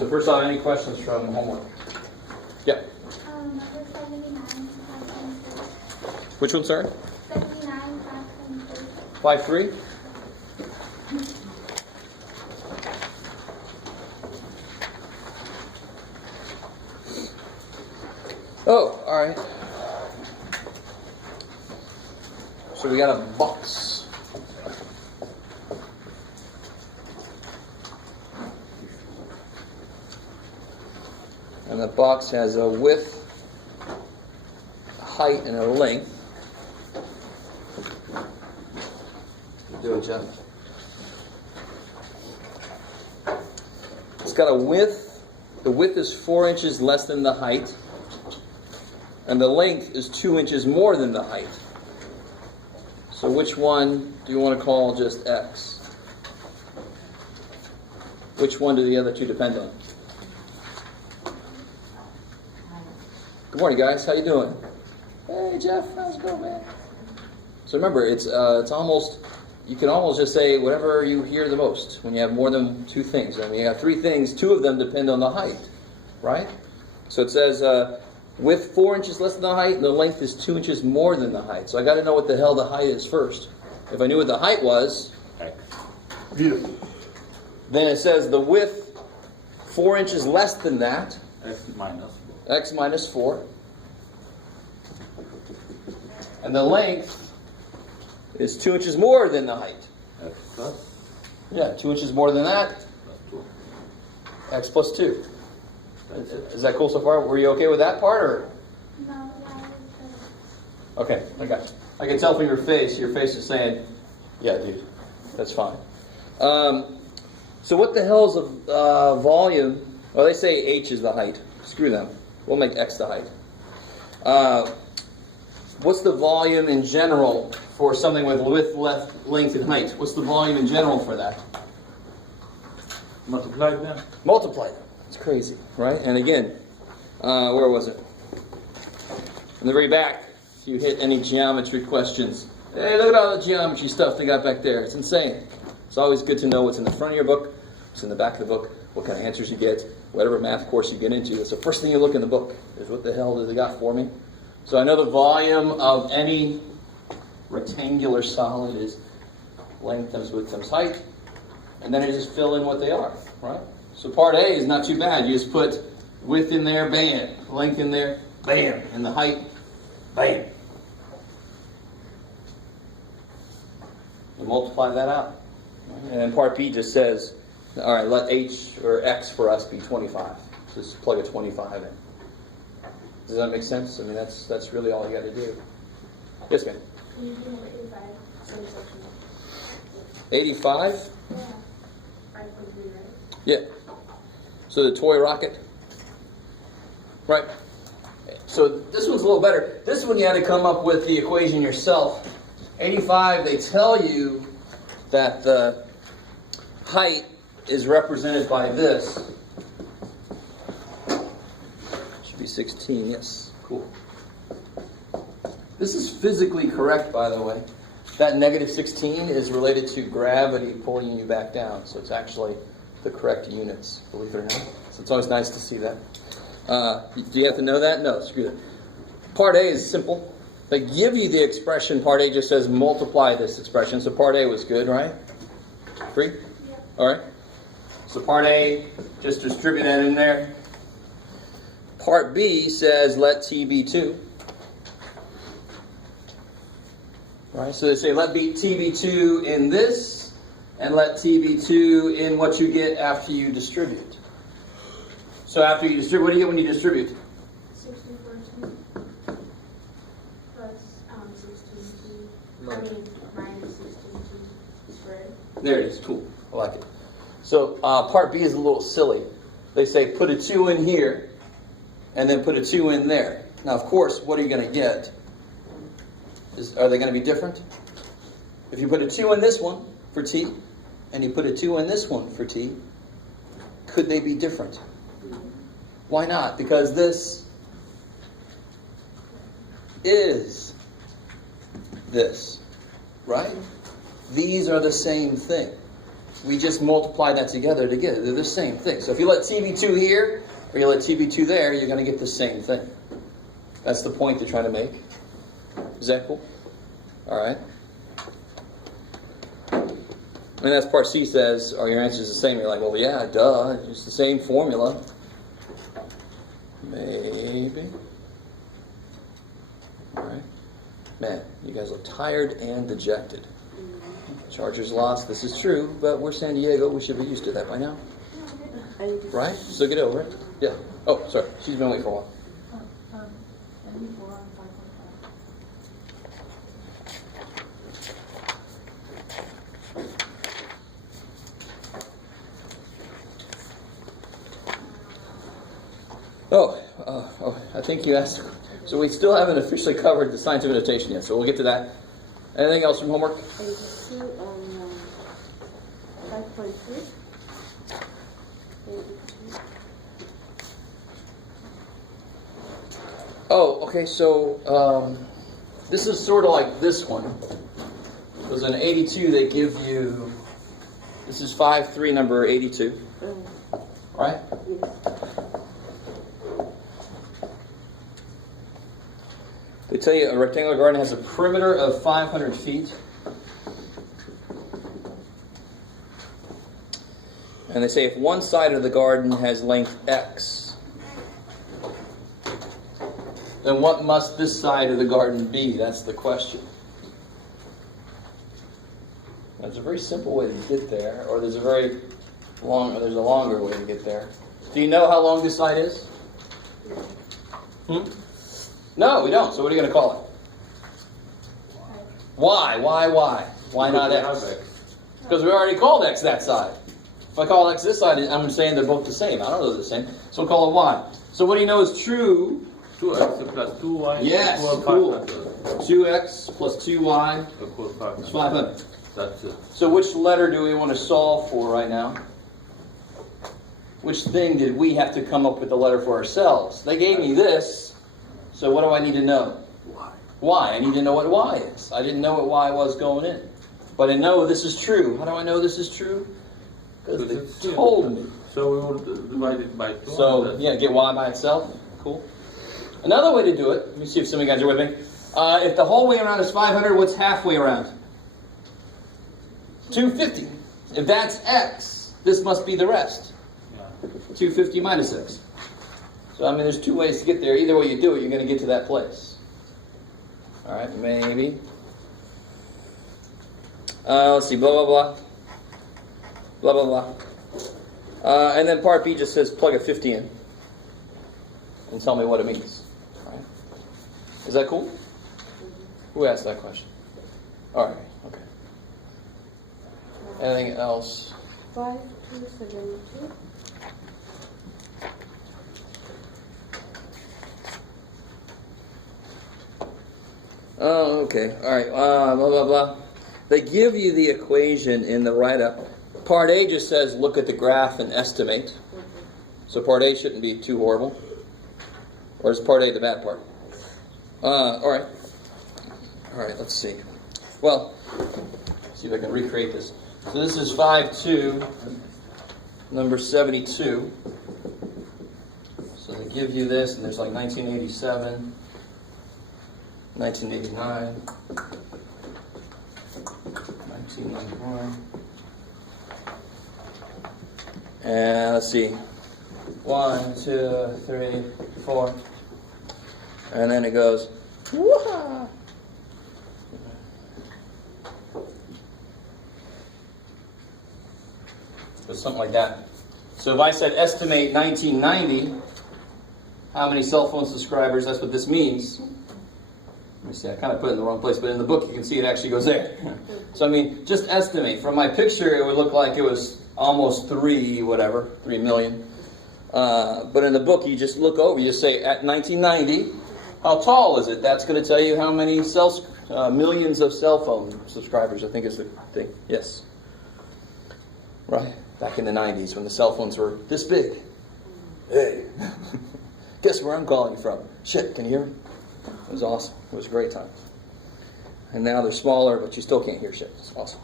So first off, any questions from homework? Yep. Number 79, 5.3. Which one, sir? 79, 5.3. 5-3? Oh, all right. So we got a box. And the box has a width, a height, and a length. Do it, Jeff. It's got a width. The width is 4 inches less than the height. And the length is 2 inches more than the height. So which one do you want to call just X? Which one do the other two depend on? Good morning, guys. How you doing? Hey, Jeff. How's it going, man? So remember, it's almost, you can almost just say whatever you hear the most when you have more than two things. I mean, you have three things. Two of them depend on the height, right? So it says width 4 inches less than the height, and the length is 2 inches more than the height. So I got to know what the hell the height is first. If I knew what the height was, beautiful. Then it says the width 4 inches less than that. X minus 4. And the length is 2 inches more than the height. X plus? Yeah, 2 inches more than that. X plus 2. Is that cool so far? Were you okay with that part, or? No, why is Okay, I got you. I can tell from your face. Your face is saying, "Yeah, dude, that's fine." So what the hell is a volume? Well, they say h is the height. Screw them. We'll make x the height. What's the volume in general for something with width, length, and height? What's the volume in general for that? Multiply them. Multiply them. It's crazy, right? And again, where was it? In the very back, if you hit any geometry questions, hey, look at all the geometry stuff they got back there. It's insane. It's always good to know what's in the front of your book, what's in the back of the book, what kind of answers you get, whatever math course you get into. That's the first thing you look in the book, is what the hell do they got for me? So I know the volume of any rectangular solid is length times width times height, and then I just fill in what they are, right? So part A is not too bad. You just put width in there, bam. Length in there, bam. And the height, bam. You multiply that out. And then part B just says, all right, let H or X for us be 25. So just plug a 25 in. Does that make sense? I mean, that's really all you got to do. Yes, ma'am. Can you do 85? Same section. 85? Yeah. 5.3, right? Yeah. So the toy rocket. Right. So this one's a little better. This one you had to come up with the equation yourself. 85, they tell you that the height is represented by this. Should be 16, yes. Cool. This is physically correct, by the way. That negative 16 is related to gravity pulling you back down. So it's actually the correct units, believe it or not. So it's always nice to see that. Do you have to know that? No, screw that. Part A is simple. They give you the expression. Part A just says multiply this expression. So part A was good, right? Free? Yeah. All right. So part A, just distribute that in there. Part B says let T be 2. All right, so they say let T be 2 in this, and let T be 2 in what you get after you distribute. So after you distribute, what do you get when you distribute? 64 plus 16t. I mean, minus 16t squared. There it is. Cool. I like it. So part B is a little silly. They say put a 2 in here, and then put a 2 in there. Now, of course, what are you going to get? Are they going to be different? If you put a 2 in this one for t, and you put a 2 in this one for t, could they be different? Why not? Because this is this, right? These are the same thing. we just multiply that together to get it. They're the same thing. So if you let t be 2 here, or you let t be 2 there, you're going to get the same thing. That's the point they're trying to make. Is that cool? All right. And as part C says, or your answer is the same. You're like, well, yeah, duh. It's the same formula. Maybe. All right. Man, you guys look tired and dejected. Chargers lost. This is true, but we're San Diego. We should be used to that by now. Right? So get over it. Yeah. Oh, sorry. She's been waiting for a while. I think you asked. So we still haven't officially covered the science of notation yet, so we'll get to that. Anything else from homework? 82 and 5.3. Oh, okay, so this is sort of like this one. Because in 82 they give you, this is 5-3 number 82. Right? They tell you a rectangular garden has a perimeter of 500 feet. And they say if one side of the garden has length x, then what must this side of the garden be? That's the question. There's a very simple way to get there, or there's a longer way to get there. Do you know how long this side is? No, we don't. So what are you going to call it? Why? Why not x? Because we already called x that side. If I call x this side, I'm saying they're both the same. I don't know they're the same. So we'll call it y. So what do you know is true? 2x plus 2y Yes, equals cool. 500. 2x plus 2y Equals 500. is 500. That's it. So which letter do we want to solve for right now? Which thing did we have to come up with the letter for ourselves? They gave me this. So what do I need to know? Why? I need to know what y is. I didn't know what y was going in. But I know this is true. How do I know this is true? Because they told me. So we will divide it by 2. So, yeah, get y by itself. Cool. Another way to do it, let me see if some of you guys are with me. If the whole way around is 500, what's halfway around? 250. If that's x, this must be the rest. Yeah. 250 minus x. So, I mean, there's two ways to get there. Either way you do it, you're going to get to that place. All right, maybe. Let's see, blah, blah, blah. Blah, blah, blah. And then part B just says plug a 50 in. And tell me what it means. All right. Is that cool? Who asked that question? All right, okay. Anything else? 5272. Oh, okay. All right. Blah, blah, blah. They give you the equation in the write-up. Part A just says look at the graph and estimate. So part A shouldn't be too horrible. Or is part A the bad part? All right. All right, let's see. Well, see if I can recreate this. So this is 5-2, number 72. So they give you this, and there's like 1987. 1989, 1991, and let's see, 1, 2, 3, 4, and then it goes, woo-ha! So something like that. So if I said estimate 1990, how many cell phone subscribers, that's what this means. Let me see, I kind of put it in the wrong place, but in the book you can see it actually goes there. So I mean, just estimate. From my picture, it would look like it was almost 3 million. But in the book, you just look over, you say, at 1990, how tall is it? That's going to tell you how many millions of cell phone subscribers, I think is the thing. Yes. Right. Back in the 90s when the cell phones were this big. Hey. Guess where I'm calling you from? Shit, can you hear me? It was awesome. It was a great time. And now they're smaller, but you still can't hear shit. It's awesome.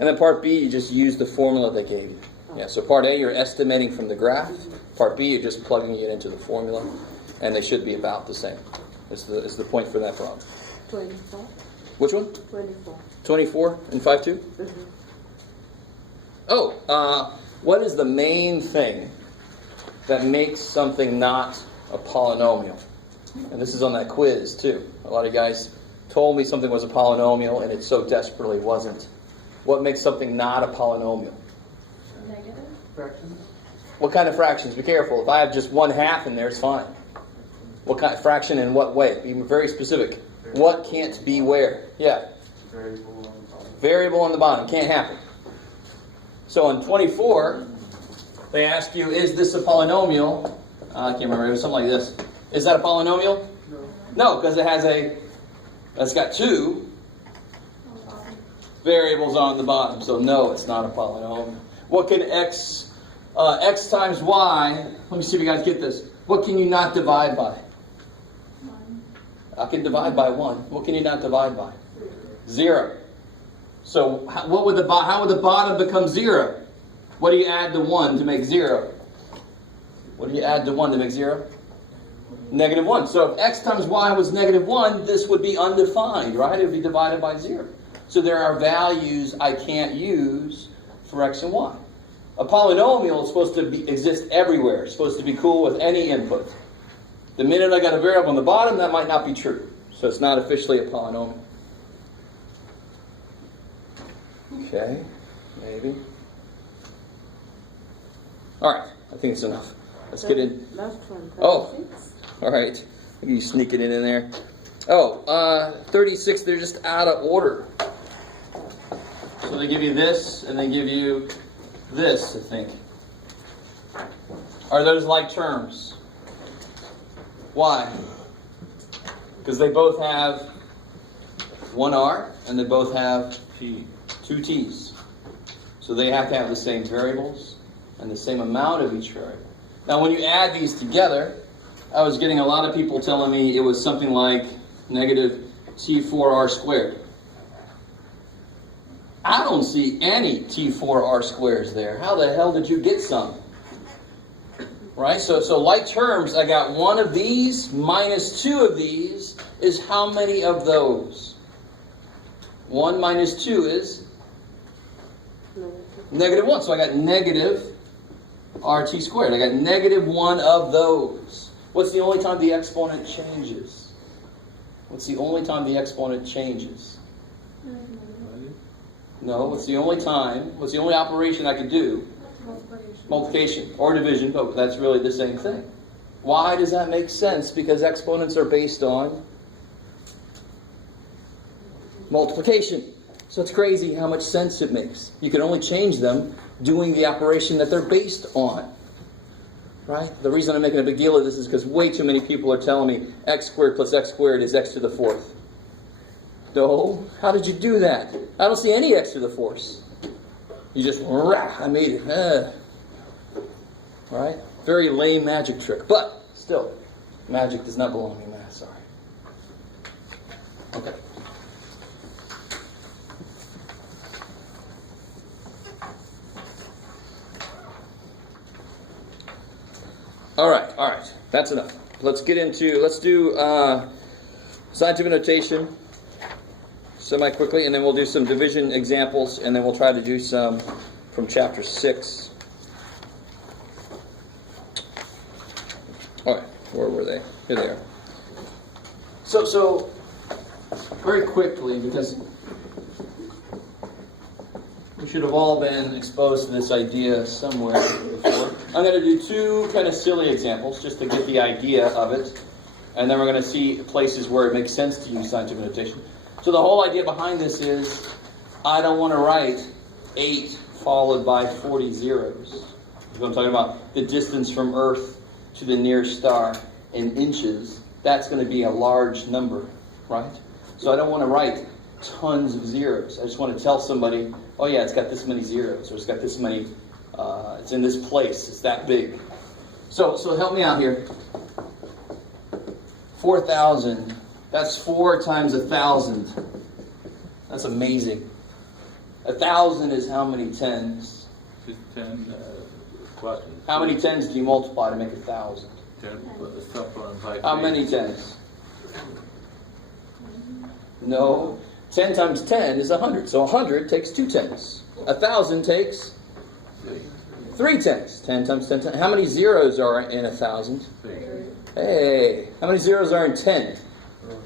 And then part B, you just use the formula they gave you. Yeah, so part A, you're estimating from the graph. Part B, you're just plugging it into the formula. And they should be about the same. It's the point for that problem. 24. Which one? 24. 24 and 5-2? Mm-hmm. Oh, what is the main thing that makes something not a polynomial? And this is on that quiz, too. A lot of guys told me something was a polynomial, and it so desperately wasn't. What makes something not a polynomial? Negative. Fractions. What kind of fractions? Be careful. If I have just 1/2 in there, it's fine. What kind of fraction in what way? Be very specific. What can't be where? Yeah. Variable on the bottom. Variable on the bottom. Can't happen. So in 24, they ask you, is this a polynomial? I can't remember. It was something like this. Is that a polynomial? No. No, because it's got 2 variables on the bottom. So no, it's not a polynomial. What can x times y, let me see if you guys get this. What can you not divide by? 1. I can divide by 1. What can you not divide by? 0. So how would the bottom become 0? What do you add to 1 to make 0? What do you add to 1 to make 0? -1. So if x times y was -1, this would be undefined, right? It would be divided by 0. So there are values I can't use for x and y. A polynomial is supposed to exist everywhere. It's supposed to be cool with any input. The minute I got a variable on the bottom, that might not be true. So it's not officially a polynomial. Okay, maybe. All right, I think it's enough. Let's get in. Last one. 36. Oh. All right, look at you sneaking it in there. Oh, 36, they're just out of order. So they give you this, and they give you this, I think. Are those like terms? Why? Because they both have one R, and they both have T. 2 T's. So they have to have the same variables and the same amount of each variable. Now when you add these together, I was getting a lot of people telling me it was something like negative T4R squared. I don't see any T4R squares there. How the hell did you get some? Right? So like terms, I got 1 of these minus 2 of these is how many of those? 1 minus 2 is -1. So I got negative RT squared. I got -1 of those. What's the only time the exponent changes? What's the only time the exponent changes? No, what's the only time? What's the only operation I could do? Multiplication or division, but that's really the same thing. Why does that make sense? Because exponents are based on multiplication. So it's crazy how much sense it makes. You can only change them doing the operation that they're based on. Right? The reason I'm making a big deal of this is because way too many people are telling me x squared plus x squared is x to the 4th. No, how did you do that? I don't see any x to the 4th. You just, I made it. Right? Very lame magic trick. But, still, magic does not belong in math, sorry. Okay. All right. That's enough. Let's do scientific notation semi-quickly, and then we'll do some division examples, and then we'll try to do some from chapter 6. All right, where were they? Here they are. So very quickly, because we should have all been exposed to this idea somewhere before. I'm going to do 2 kind of silly examples just to get the idea of it. And then we're going to see places where it makes sense to use scientific notation. So the whole idea behind this is I don't want to write 8 followed by 40 zeros. What I'm talking about, the distance from Earth to the nearest star in inches, that's going to be a large number, right? So I don't want to write tons of zeros. I just want to tell somebody, oh yeah, it's got this many zeros, or it's got this many, it's in this place, it's that big. So help me out here. 4,000, that's 4 times 1,000. That's amazing. 1,000 is how many tens? Just 10 what? How many tens do you multiply to make 1,000? 10 stuff on by How many tens? No. 10 times 10 is 100. So 100 takes 2 tens. 1,000 takes 3 tens. 10 times 10 times. How many zeros are in 1,000? Hey. How many zeros are in 10?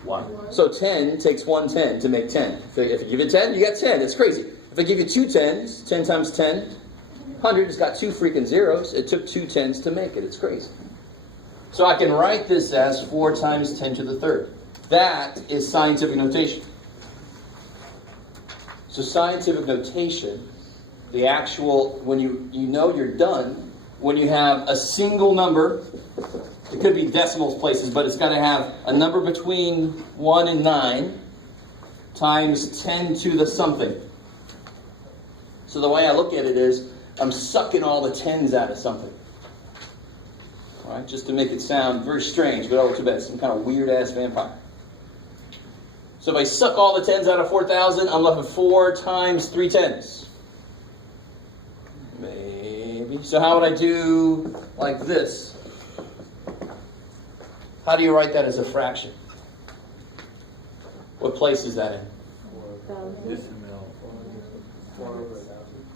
1. So 10 takes 1 10 to make 10. If you give it 10, you got 10. It's crazy. If I give you 2 tens, 10 times 10, 100 has got 2 freaking zeros. It took 2 tens to make it. It's crazy. So I can write this as 4 times 10 to the third. That is scientific notation. So scientific notation, the actual, when you know you're done, when you have a single number, it could be decimal places, but it's got to have a number between 1 and 9 times 10 to the something. So the way I look at it is, I'm sucking all the tens out of something. All right, just to make it sound very strange, but oh, too bad, some kind of weird-ass vampire. So if I suck all the tens out of 4,000, I'm left with 4 times 3 tens. Maybe. So how would I do like this? How do you write that as a fraction? What place is that in? Decimal. 4 over 1,000.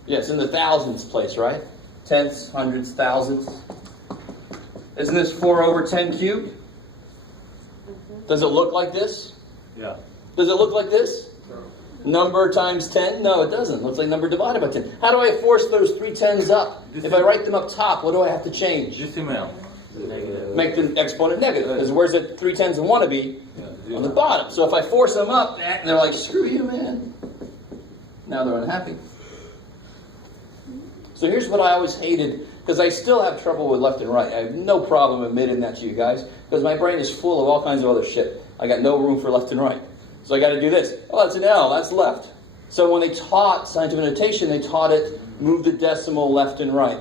Yeah, it's in the thousands place, right? Tenths, hundreds, thousands. Isn't this 4 over 10 cubed? Does it look like this? Yeah. Does it look like this? Number times 10? No, it doesn't. It looks like number divided by 10. How do I force those 3 tens up? If I write them up top, what do I have to change? Decimal. Negative. Make the exponent negative. Because where's the 3 tens and 1 to be? On the bottom. So if I force them up, and they're like, screw you, man. Now they're unhappy. So here's what I always hated, because I still have trouble with left and right. I have no problem admitting that to you guys, because my brain is full of all kinds of other shit. I got no room for left and right. So I got to do this. Oh, that's an L. That's left. So when they taught scientific notation, they taught it, move the decimal left and right.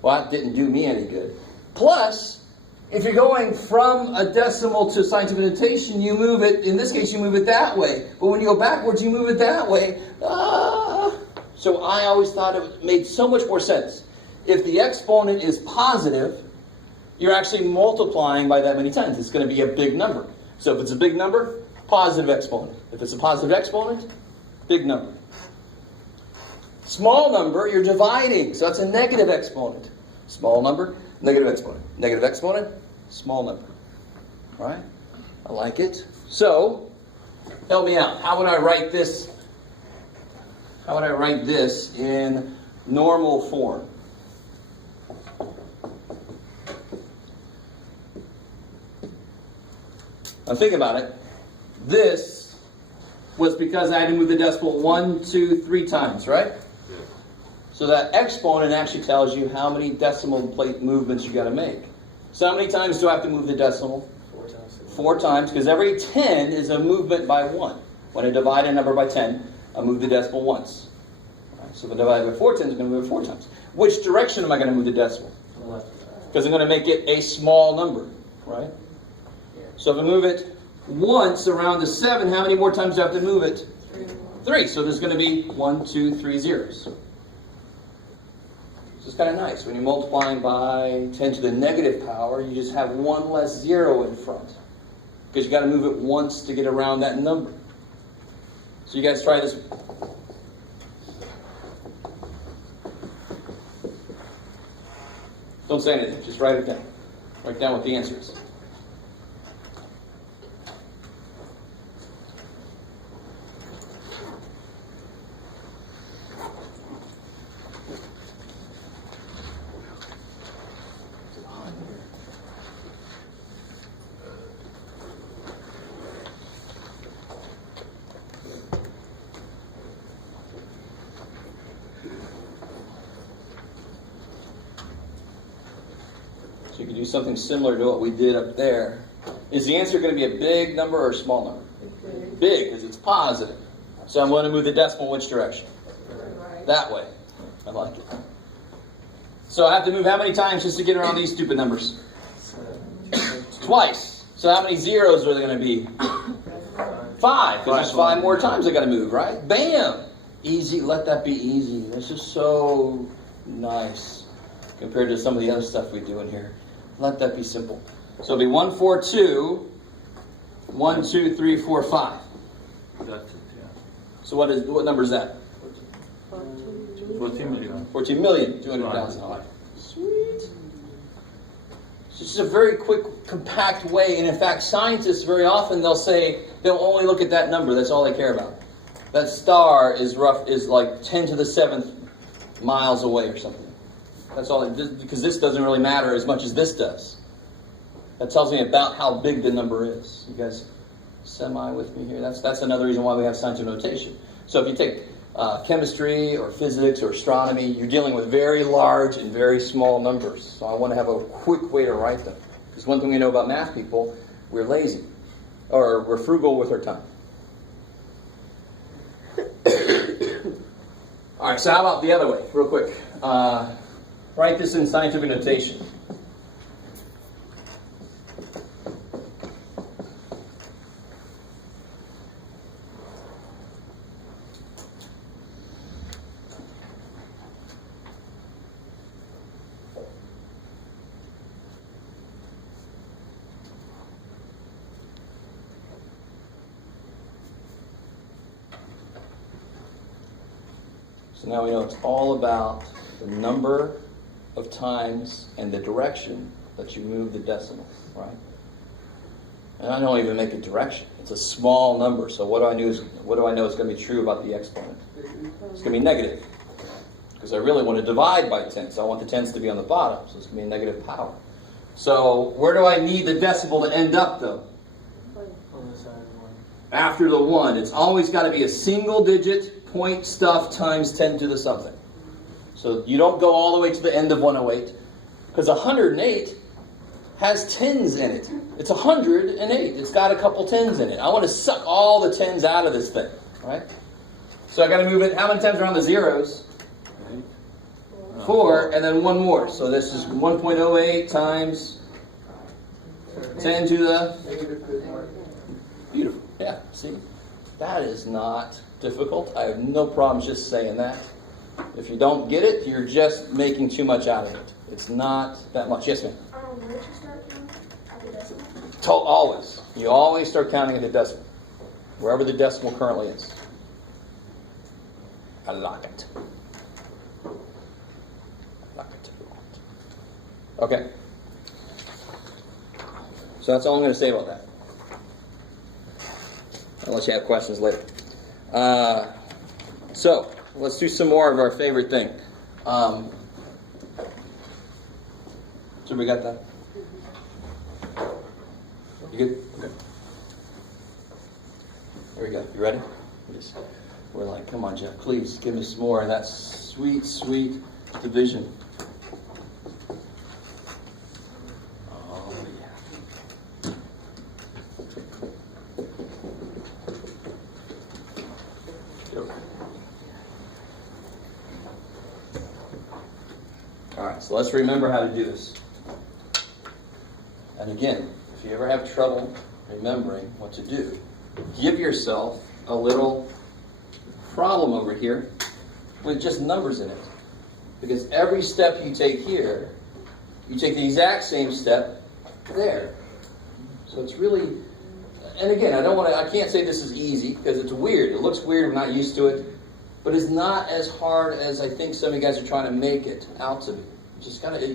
Well, that didn't do me any good. Plus, if you're going from a decimal to scientific notation, you move it, in this case, you move it that way. But when you go backwards, you move it that way. So I always thought it made so much more sense. If the exponent is positive, you're actually multiplying by that many times. It's going to be a big number. So if it's a big number, positive exponent. If it's a positive exponent, big number. Small number, you're dividing. So that's a negative exponent. Small number, negative exponent. Negative exponent, small number. Right? I like it. So, help me out. How would I write this? How would I write this in normal form? Now think about it. This was because I had to move the decimal 1, 2, 3 times, right? So that exponent actually tells you how many decimal plate movements you got to make. So how many times do I have to move the decimal? 4 times. 4 times, because every 10 is a movement by 1. When I divide a number by 10, I move the decimal once. Right, so if I divide by 4 tens, I'm going to move it 4 times. Which direction am I going to move the decimal? Because I'm going to make it a small number, right? So if I move it once around the 7, how many more times do I have to move it? 3. So there's going to be 1, 2, 3 zeros. So it's kind of nice. When you're multiplying by 10 to the negative power, you just have 1 less 0 in front. Because you got to move it once to get around that number. So you guys try this. Don't say anything. Just write it down. Write down what the answer is. So you can do something similar to what we did up there. Is the answer going to be a big number or a small number? Big, because it's positive. So I'm going to move the decimal which direction? That way. I like it. So I have to move how many times just to get around these stupid numbers? Twice. So how many zeros are there going to be? 5. Because there's 5 more times I got to move, right? Bam! Easy, let that be easy. That's just so nice compared to some of the other stuff we do in here. Let that be simple. So it'll be 1, 4, 2, 1, 2, 3, 4, 5. That's it, yeah. So what number is that? 14 million. 14,200,000. All right. Sweet. So it's just a very quick, compact way. And in fact, scientists very often they'll only look at that number. That's all they care about. That star is like 10 to the 7th miles away or something. That's all. Because this doesn't really matter as much as this does. That tells me about how big the number is. You guys semi with me here? That's another reason why we have scientific notation. So if you take chemistry or physics or astronomy, you're dealing with very large and very small numbers. So I want to have a quick way to write them. Because one thing we know about math people, we're lazy. Or we're frugal with our time. All right, so how about the other way, real quick? Write this in scientific notation. So now we know it's all about the number of times and the direction that you move the decimal, right? And I don't even make a direction. It's a small number. So what do I know is going to be true about the exponent? It's going to be negative. Because I really want to divide by 10. So I want the tens to be on the bottom. So it's going to be a negative power. So where do I need the decimal to end up, though? On the side of the 1. After the 1. It's always got to be a single digit point stuff times 10 to the something. So you don't go all the way to the end of 108. Because 108 has tens in it. It's 108. It's got a couple tens in it. I want to suck all the tens out of this thing, right? So I got to move it. How many times are on the zeros? 4, and then one more. So this is 1.08 times 10 to the... Beautiful. Yeah, see? That is not difficult. I have no problem just saying that. If you don't get it, you're just making too much out of it. It's not that much. Yes, ma'am? Where did you start from? At the decimal? Always. You always start counting at the decimal. Wherever the decimal currently is. I like it. Okay. So that's all I'm going to say about that. Unless you have questions later. So, let's do some more of our favorite thing. So we got that? You good? Okay. Here we go. You ready? We're like, come on, Jeff, please give me some more of that sweet, sweet division. Oh, yeah. All right, so let's remember how to do this. And again, if you ever have trouble remembering what to do, give yourself a little problem over here with just numbers in it. Because every step you take here, you take the exact same step there. So it's really, and again, I can't say this is easy because it's weird. It looks weird, I'm not used to it. But it's not as hard as I think some of you guys are trying to make it out to be.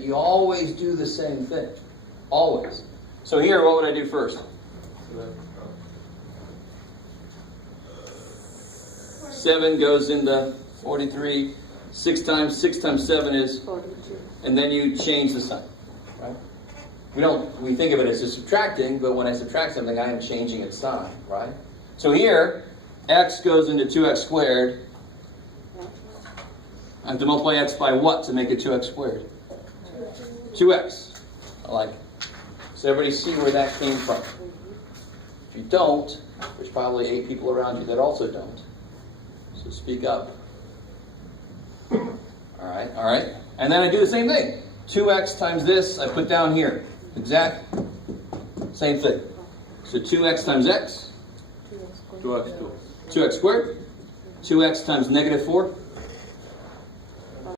You always do the same thing. Always. So here, what would I do first? 7 goes into 43. 6 times 7 is 42. And then you change the sign. Right? We think of it as just subtracting, but when I subtract something, I am changing its sign, right? So here, x goes into 2x squared. I have to multiply x by what to make it 2x squared? 2x. I like it. So everybody see where that came from. If you don't, there's probably 8 people around you that also don't. So speak up. All right. And then I do the same thing. 2x times this, I put down here. Exact same thing. So 2x times x. 2x2. 2x squared. 2x times negative 4.